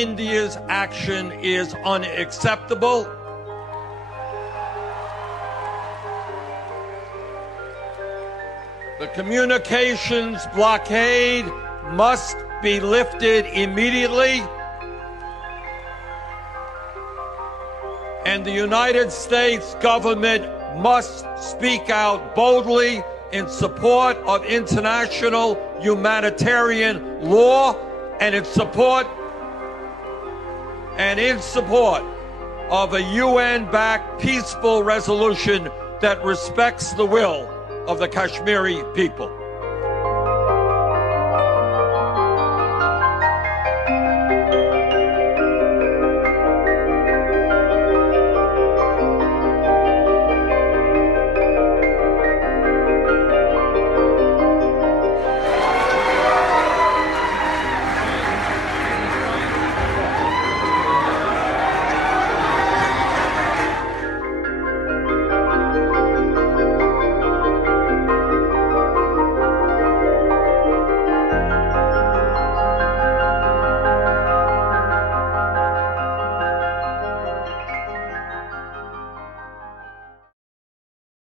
India's action is unacceptable. The communications blockade must be lifted immediately, and the United States government must speak out boldly in support of international humanitarian law and in support of a UN-backed peaceful resolution that respects the will of the Kashmiri people.